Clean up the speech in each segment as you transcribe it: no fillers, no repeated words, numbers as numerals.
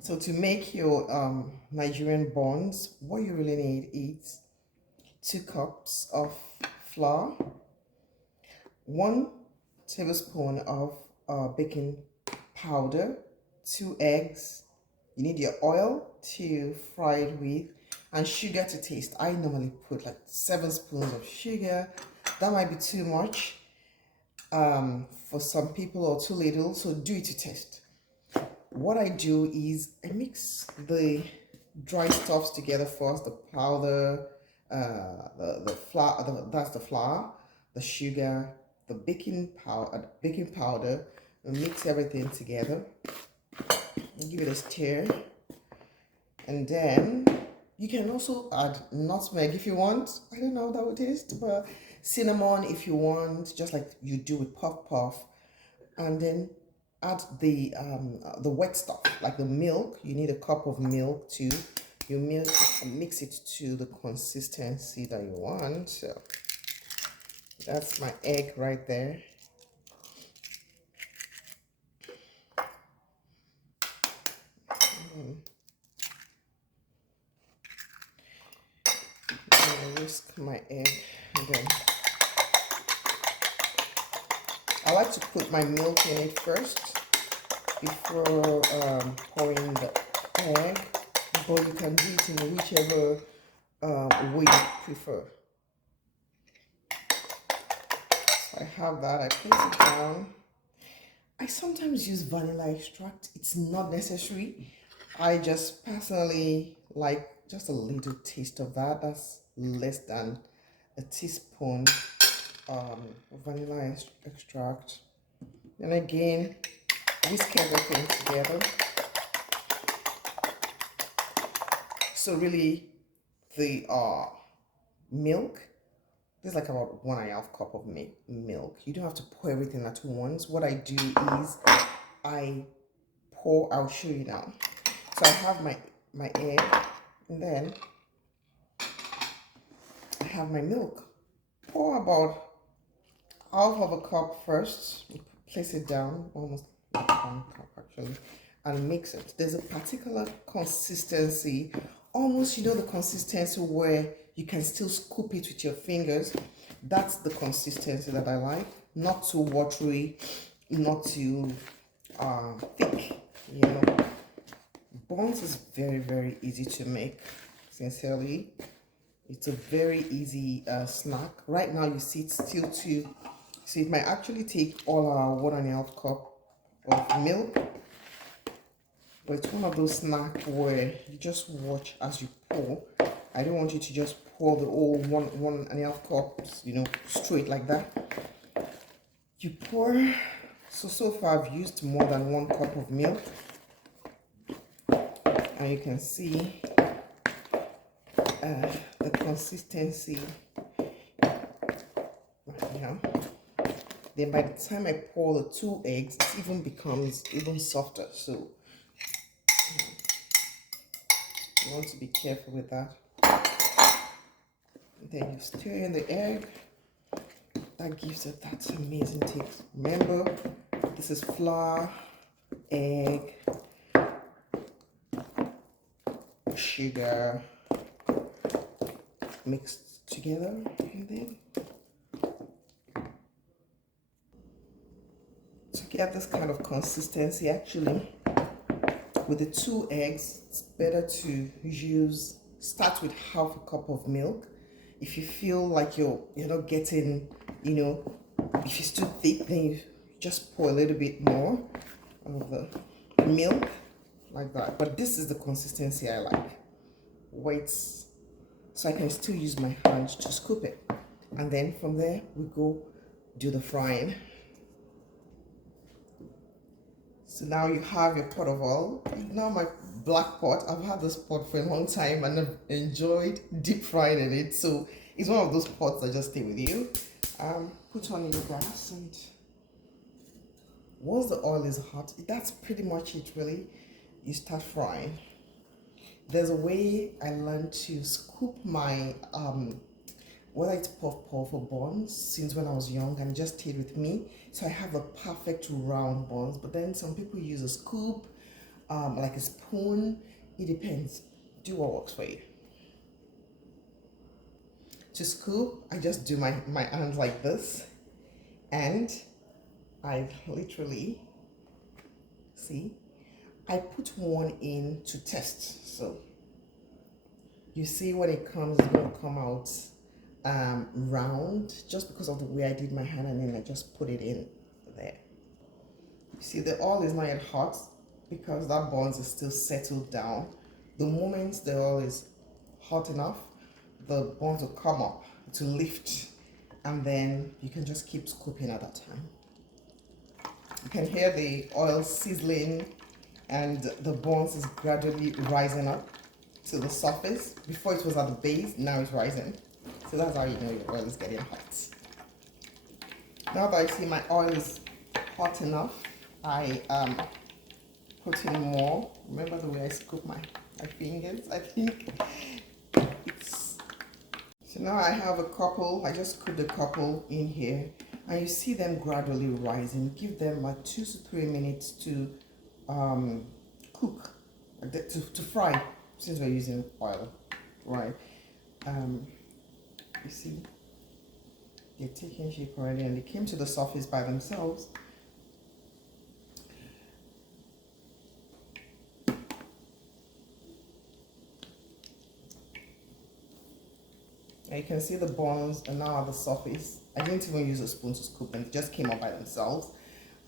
So to make your Nigerian buns, what you really need is 2 cups of flour, 1 tablespoon of baking powder, 2 eggs. You need your oil to fry it with, and sugar to taste. I normally put like 7 spoons of sugar. That might be too much for some people or too little, so do it to taste. What I do is I mix the dry stuffs together first, the powder, the flour, that's the flour, the sugar, the baking powder, and mix everything together and give it a stir. And then you can also add nutmeg if you want. I don't know how that would taste, but cinnamon if you want, just like you do with puff puff. And then add the wet stuff like the milk. You need a cup of milk too. You mix it to the consistency that you want. So that's my egg right there. I whisk my egg, and then I like to put my milk in it first before pouring the egg, but you can do it in whichever way you prefer. So I have that, I place it down. I sometimes use vanilla extract. It's not necessary. I just personally like just a little taste of that. That's less than a teaspoon vanilla extract. And again, whisk everything together. So really, the milk, there's like about 1.5 cup of milk. You don't have to pour everything at once. What I do is I'll show you now. So I have my egg, and then I have my milk. Pour about half of a cup first, place it down, almost 1 cup actually, and mix it. There's a particular consistency, almost the consistency where you can still scoop it with your fingers. That's the consistency that I like, not too watery, not too thick, Buns is very, very easy to make, sincerely. It's a very easy snack. Right now, you see it's still too. See, it might actually take all our 1.5 cup of milk, but it's one of those snacks where you just watch as you pour. I don't want you to just pour the whole 1.5 cups, straight like that. You pour. So far I've used more than 1 cup of milk, and you can see the consistency right now. Then by the time I pour the 2 eggs, it even becomes even softer. So you want to be careful with that. Then you stir in the egg. That gives it that amazing taste. Remember, this is flour, egg, sugar mixed together, and then to get this kind of consistency, actually with the 2 eggs, it's better to start with half a cup of milk. If you feel like you're not getting, if it's too thick, then you just pour a little bit more of the milk like that. But this is the consistency I like. Wait, so I can still use my hands to scoop it. And then from there, we go do the frying. So now you have your pot of oil. Now my black pot, I've had this pot for a long time and I've enjoyed deep frying in it. So it's one of those pots that just stay with you. Put on your gas, and once the oil is hot, that's pretty much it really. You start frying. There's a way I learned to scoop my whether it's puff puff or buns since when I was young, and it just stayed with me. So I have a perfect round buns, but then some people use a scoop. like a spoon. It depends. Do what works for you. To scoop, I just do my hands like this, and I literally, see, I put one in to test. So you see when it comes, it's going to come out round, just because of the way I did my hand, and then I just put it in there. You see the oil is not yet hot because that buns is still settled down. The moment the oil is hot enough, the buns will come up to lift, and then you can just keep scooping at that time. You can hear the oil sizzling, and the buns is gradually rising up to the surface. Before it was at the base, now it's rising. So that's how you know your oil is getting hot. Now that I see my oil is hot enough, I put in more. Remember the way I scoop my fingers? I think it's... So now I have a couple. I just scooped a couple in here, and you see them gradually rising. Give them like 2 to 3 minutes to cook, to fry, since we're using oil, right? You see, they're taking shape already, and they came to the surface by themselves. And you can see the buns are now at the surface. I didn't even use a spoon to scoop them; they just came up by themselves.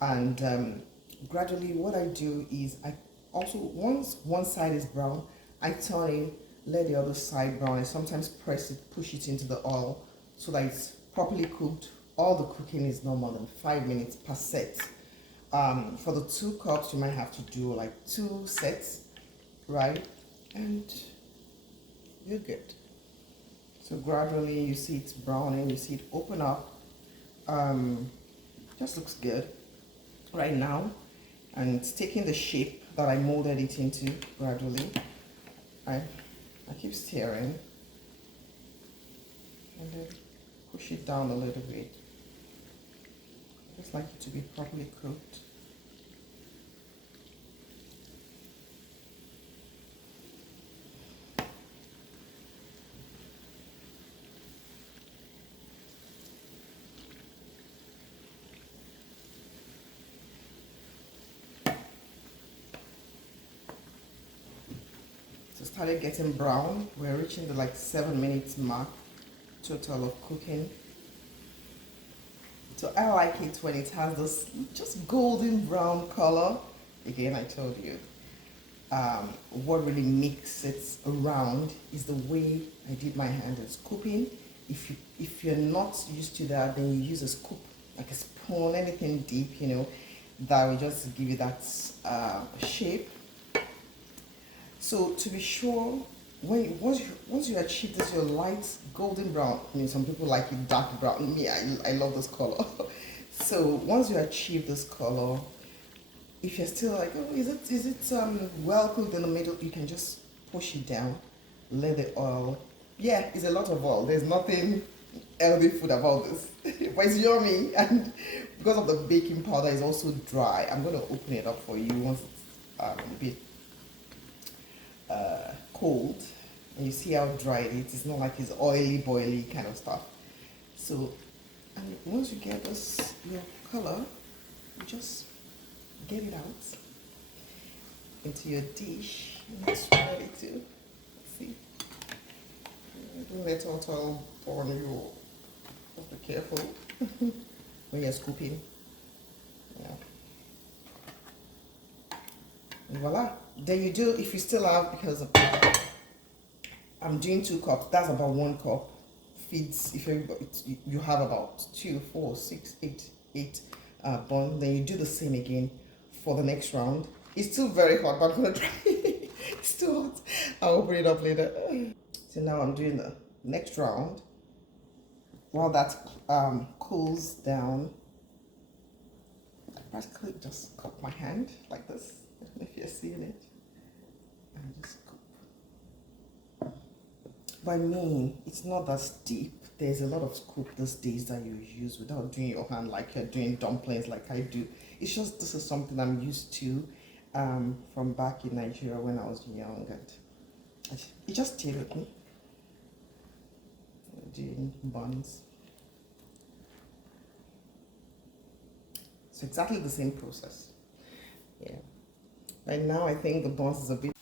And gradually, what I do is I also, once one side is brown, I turn it, let the other side brown, and sometimes press it, push it into the oil so that it's properly cooked. All the cooking is no more than 5 minutes per set. For the 2 cups, you might have to do like 2 sets, right? And you're good. So gradually you see it's browning, you see it open up. Just looks good right now, and it's taking the shape that I molded it into gradually. I keep stirring, and then push it down a little bit. Just like it to be properly cooked. So started getting brown. We're reaching the like 7 minutes mark total of cooking. So I like it when it has this just golden brown color. Again, I told you, what really makes it around is the way I did my hand in scooping. If you're not used to that, then you use a scoop, like a spoon, anything deep, you know, that will just give you that shape. So to be sure, once you achieve this, your light golden brown. I mean, some people like it dark brown. Me, I love this color. So once you achieve this color, if you're still like, oh, is it well cooked in the middle, you can just push it down, let the oil. Yeah, it's a lot of oil. There's nothing healthy food about this, but it's yummy, and because of the baking powder is also dry. I'm going to open it up for you once it's a bit cold, and you see how dry it is. It's not like it's oily, boily kind of stuff. So, and once you get this your color, you just get it out into your dish, and it's ready to see. Don't let it all burn you. Just be careful when you're scooping. Yeah. And voila. Then you do, if you still have, because I'm doing 2 cups, that's about 1 cup. Feeds, if you have about 2, 4, 6, 8 buns, then you do the same again for the next round. It's still very hot, but I'm gonna try. It's too hot. I'll open it up later. So now I'm doing the next round. While that cools down, I practically just cup my hand like this. I don't know if you're seeing it. And just scoop. By me, it's not that deep. There's a lot of scoop these days that you use without doing your hand like you're doing dumplings like I do. It's just, this is something I'm used to, from back in Nigeria when I was young, and it just stayed with me. Doing buns. It's exactly the same process. Yeah. Right now, I think the buns is a bit.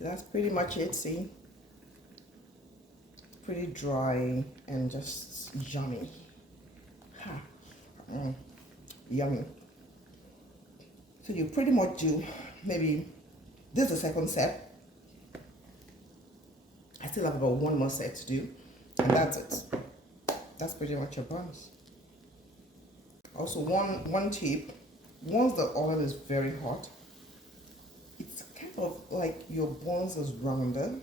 That's pretty much it. See, pretty dry and just yummy. Ha. Yummy. So you pretty much do maybe this is the second set. I still have about one more set to do, and that's it. That's pretty much your buns. Also, one tip: once the oil is very hot, it's kind of like your buns is rounded.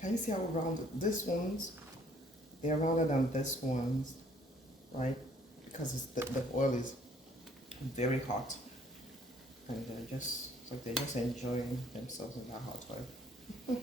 Can you see how rounded this ones? They're rounder than this ones, right? Because the oil is very hot, and they're just enjoying themselves in that hot oil.